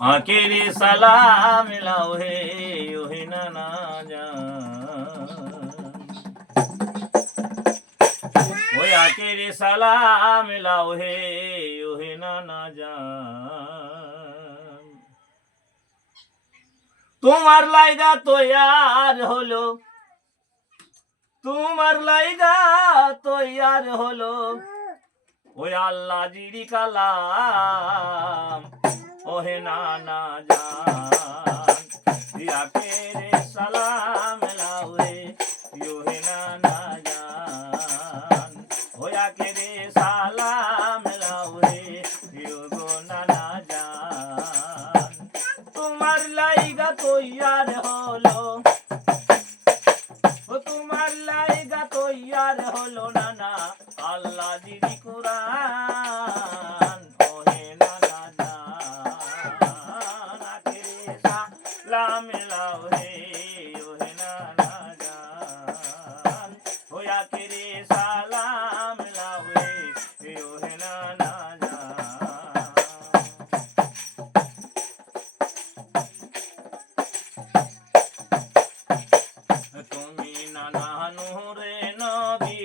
आखिरी सलाम मिलाओ है ओहे नाना जान ওই আখেরি সালাম মিলাও হে ওহে নানা জান তোমার লাইগা তৈয়ার হলো তোমার লাইগা তৈয়ার হলো ওই আল্লাহ জিরি কালাম ওহে নানা জান আখেরি সালাম মিলাও হে ওহে নানা জান ওই আখেরি সালাম মিলাও হে গো নানা জান তোমার লাইগা তৈয়ার হলো ও তোমার লাইগা তৈয়ার হলো নানা আল্লাহ দিদি কুরআন ওহে নানা জান আখেরি সালাম মিলাও হে ওহে নানা জান ওই আখেরি সালাম মিলাও হে ওহে নানা জান তুমি নানা নূরে নবী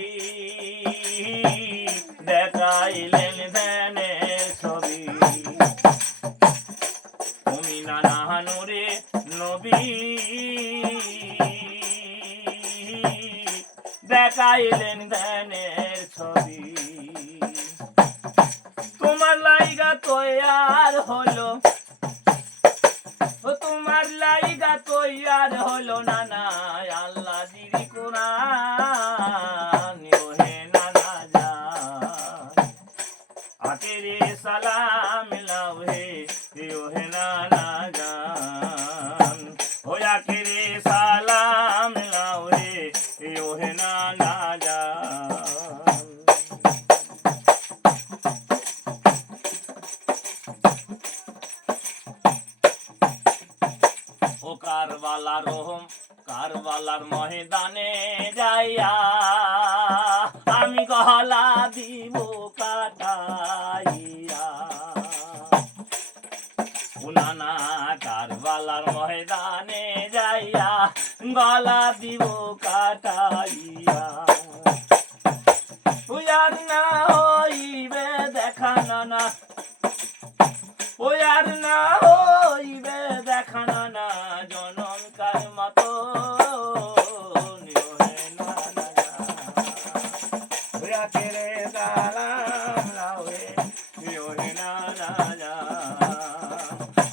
দেখাইলেন ধ্যানের ছবি তুমি নানা নূরে নবী দেখাইলেন ধ্যানের ছবি তোমার লাইগা তৈয়ার হলো ও তোমার লাইগা তৈয়ার হলো নানা আল্লাহ দিদি কুরআন ওহে নানা জান আখেরি সালাম মিলাও হে ওহে নানা জান ও আখেরি সালাম মিলাও হে ওহে নানা জান ও কারবালার ময়দানে যাইয়া আমি গলা দিব কাটাইয়া নানা কারবালার ময়দানে যাইয়া গলা দিব কাটাইয়া আর না হইবে দেখা নানা ওই আর না হইবে দেখা নানা জনমকার মতো আখেরে সালাম লাওহে ওহে নানা জান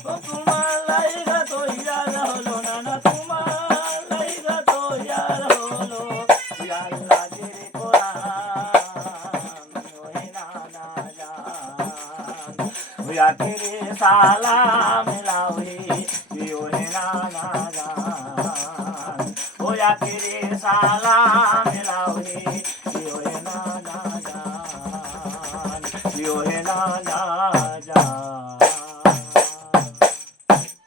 ও তোমার লাইগা তৈয়ার হলো নানা তোমার লাইগা তৈয়ার হলো আল্লাহ জিরে কোরআন ওহে নানা জান আখেরি সালাম মিলাও হে ওহে নানা জান ও আখেরি সালাম মিলাও হে ওহে নানা জান ওহে নানা